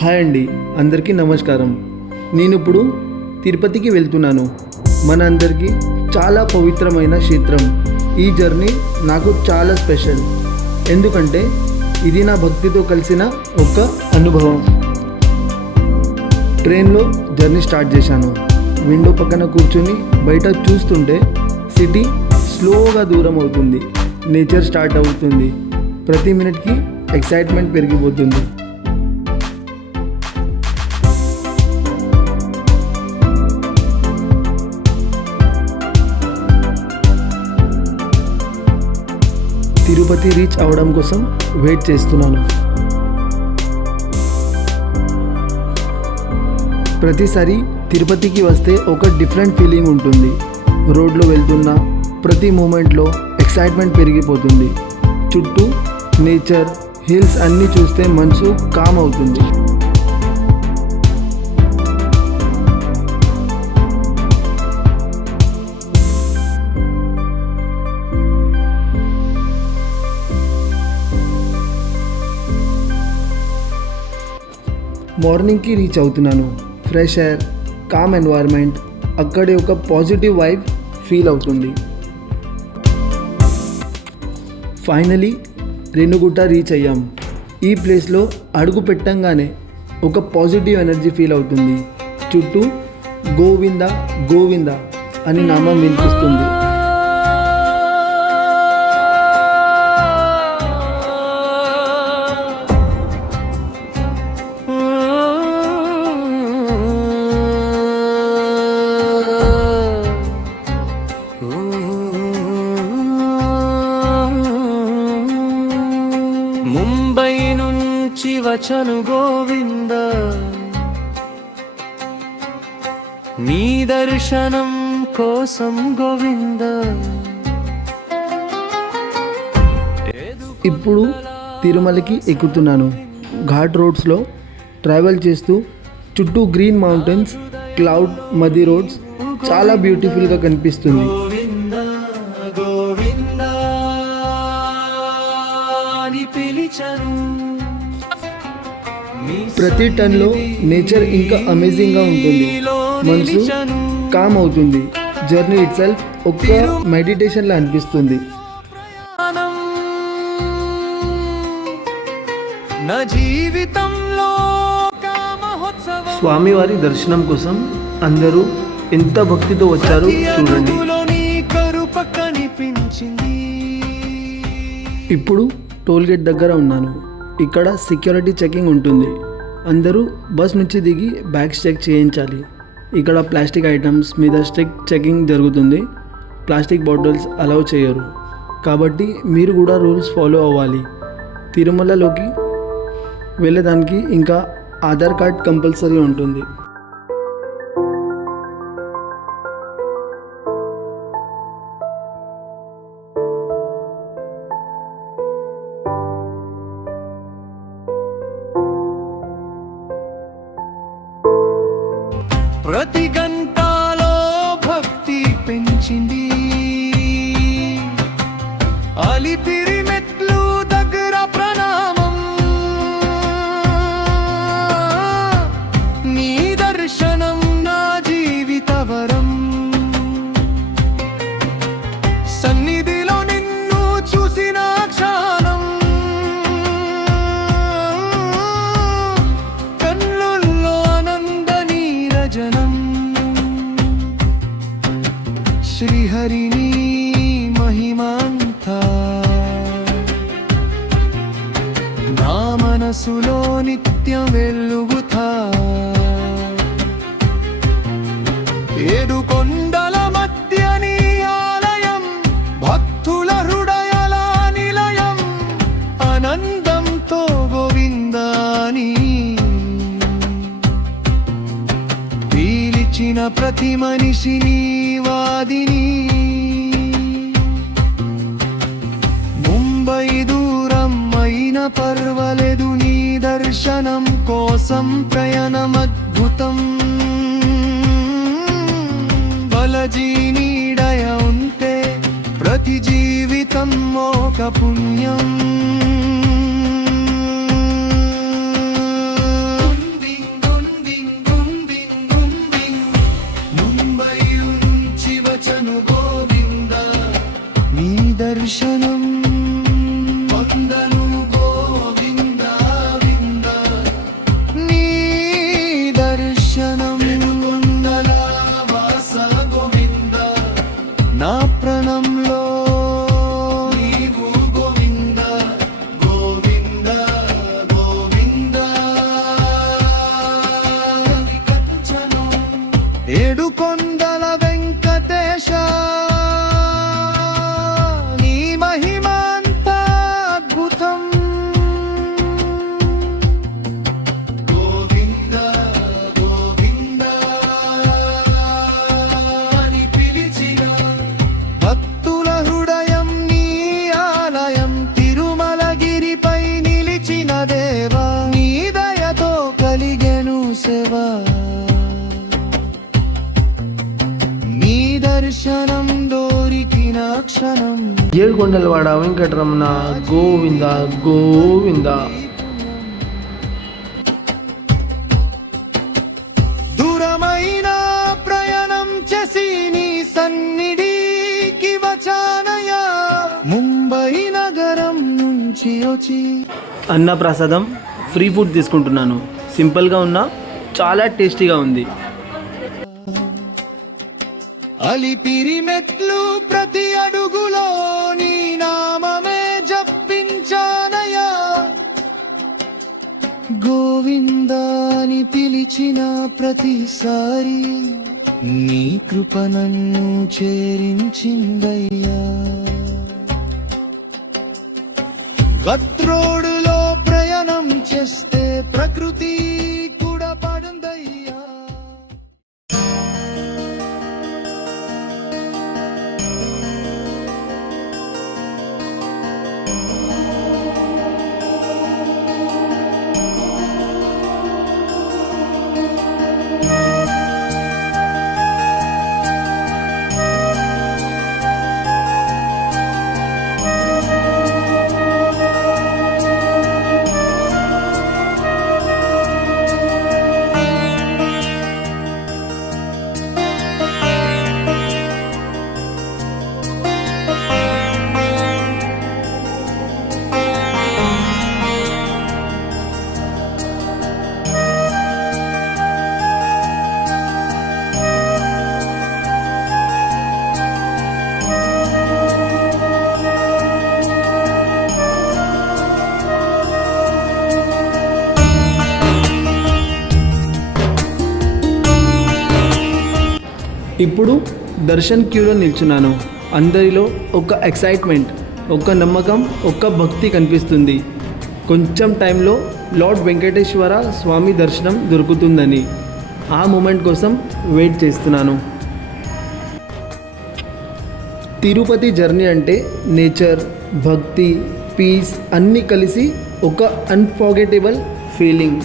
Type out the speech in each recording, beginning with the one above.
Hi అండి, అందరికీ నమస్కారం. నేను ఇప్పుడు తిరుపతికి వెళ్తున్నాను. మన అందరికీ చాలా పవిత్రమైన క్షేత్రం. ఈ జర్నీ నాకు చాలా స్పెషల్, ఎందుకంటే ఇది నా భక్తితో కలిసిన ఒక అనుభవం. ట్రైన్లో జర్నీ స్టార్ట్ చేశాను. విండో పక్కన కూర్చొని బయట చూస్తుంటే సిటీ స్లోగా దూరం అవుతుంది. నేచర్ స్టార్ట్ అవుతుంది. ప్రతి మినిట్కి ఎక్సైట్మెంట్ పెరిగిపోతుంది. తిరుపతి రీచ్ అవడం కోసం వెయిట్ చేస్తున్నాను. ప్రతిసారి తిరుపతికి వస్తే ఒక డిఫరెంట్ ఫీలింగ్ ఉంటుంది. రోడ్లో వెళ్తున్న ప్రతి మూమెంట్లో ఎక్సైట్మెంట్ పెరిగిపోతుంది. చుట్టూ నేచర్, హిల్స్ అన్నీ చూస్తే మనసు కామ్ అవుతుంది. మార్నింగ్కి రీచ్ అవుతున్నాను. ఫ్రెష్ ఎయిర్, కామ్ ఎన్వైర్న్మెంట్, అక్కడే ఒక పాజిటివ్ వైబ్ ఫీల్ అవుతుంది. ఫైనలీ రేణిగుంట రీచ్ అయ్యాం. ఈ ప్లేస్లో అడుగు పెట్టంగానే ఒక పాజిటివ్ ఎనర్జీ ఫీల్ అవుతుంది. చుట్టూ గోవింద గోవింద అని నామం వినిపిస్తుంది. ముంబై నుంచి వచ్చను గోవింద, నీ దర్శనం కోసం గోవింద. ఇప్పుడు తిరుమలకి ఎక్కుతున్నాను. ఘాట్ రోడ్స్లో ట్రావెల్ చేస్తూ చుట్టూ గ్రీన్ మౌంటైన్స్, క్లౌడ్ మధ్య రోడ్స్ చాలా బ్యూటిఫుల్గా కనిపిస్తుంది. గోవింద గోవింద అని పిలిచను. ప్రతి టర్న్లో నేచర్ ఇంకా అమేజింగ్గా ఉంటుంది. మనసు కామ్ అవుతుంది. జర్నీ ఇట్ సెల్ఫ్ ఒక మెడిటేషన్లా అనిపిస్తుంది. నా జీవితంలో మహోత్సవం. స్వామివారి దర్శనం కోసం అందరూ ఎంత భక్తితో వచ్చారో చూడండి. కనిపించింది. ఇప్పుడు టోల్గేట్ దగ్గర ఉన్నాను. ఇక్కడ సెక్యూరిటీ చెకింగ్ ఉంటుంది. అందరూ బస్ నుంచి దిగి బ్యాగ్స్ చెక్ చేయించాలి. ఇక్కడ ప్లాస్టిక్ ఐటమ్స్ మీద స్ట్రిక్ట్ చెకింగ్ జరుగుతుంది. ప్లాస్టిక్ బాటిల్స్ అలౌ చేయరు. కాబట్టి మీరు కూడా రూల్స్ ఫాలో అవ్వాలి. తిరుమలలోకి వెళ్ళేదానికి ఇంకా ఆధార్ కార్డ్ కంపల్సరీ ఉంటుంది. ప్రతి గంటలో భక్తి పెంచింది. అలిపిరి మెట్లు దగ్గర ప్రణామం. నీ దర్శనం నా జీవిత వరం. సన్నిధిలో నిన్ను చూసిన క్షణం కన్నుల్లో ఆనంద నీరజనం. శ్రీహరిని మహిమాంతా నా మనసులో నిత్యం వెలుగుతా. ఏడు కొండల మధ్య నీ ఆలయం, భక్తుల హృదయాల నిలయం. ఆనందంతో గోవిందాని పీలిచిన ప్రతి మనిషిని వాదిని. ముంబై దూరం అయిన పర్వాలేదు, నీ దర్శనం కోసం ప్రయాణం అద్భుతం. బలజీ నీడయ ఉంటే ప్రతి జీవితం ఒక పుణ్యం. ఏడుకొండల వెంకటేశ నీ మహిమాంత అద్భుతం. గోవింద గోవింద అని పిలిచిన భక్తుల హృదయం నీ ఆలయం. తిరుమలగిరిపై నిలిచిన దేవా నీ దయతో కలిగెను సేవా. నీ దర్శనం దొరికిన క్షణం ఏడుకొండలవాడ వెంకటరమణ గోవింద గోవింద. దూరమైన ప్రయాణం చేసి నీ సన్నిధికి వచ్చానయ్యా. ముంబై నగరం నుంచి వచ్చి అన్న ప్రసాదం ఫ్రీ ఫుడ్ తీసుకుంటున్నాను. సింపుల్గా ఉన్నా చాలా టేస్టీగా ఉంది. అలిపిరి మెట్లు ప్రతి అడుగులో నీ నామమే జపించానయ్యా. గోవిందాని పిలిచిన ప్రతిసారి నీ కృప నన్ను చేరించిందయ్యా. గత్రోడులో ప్రయాణం చేస్తే ప్రకృతి కూడా పడుందయ్యా. ఇప్పుడు దర్శన్ క్యూలో నిల్చున్నాను. అందరిలో ఒక ఎక్సైట్మెంట్, ఒక నమ్మకం, ఒక భక్తి కనిపిస్తుంది. కొంచెం టైంలో లార్డ్ వెంకటేశ్వర స్వామి దర్శనం దొరుకుతుందని ఆ మూమెంట్ కోసం వెయిట్ చేస్తున్నాను. తిరుపతి జర్నీ అంటే నేచర్, భక్తి, పీస్ అన్నీ కలిసి ఒక అన్ఫర్గెటబుల్ ఫీలింగ్.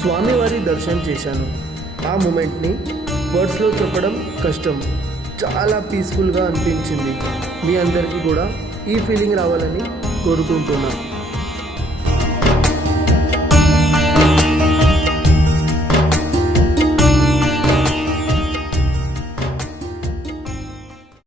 స్వామివారి దర్శనం చేశాను. ఆ మూమెంట్ని వర్డ్స్లో చెప్పడం కష్టం. చాలా పీస్ఫుల్గా అనిపించింది. మీ అందరికీ కూడా ఈ ఫీలింగ్ రావాలని కోరుకుంటున్నాను.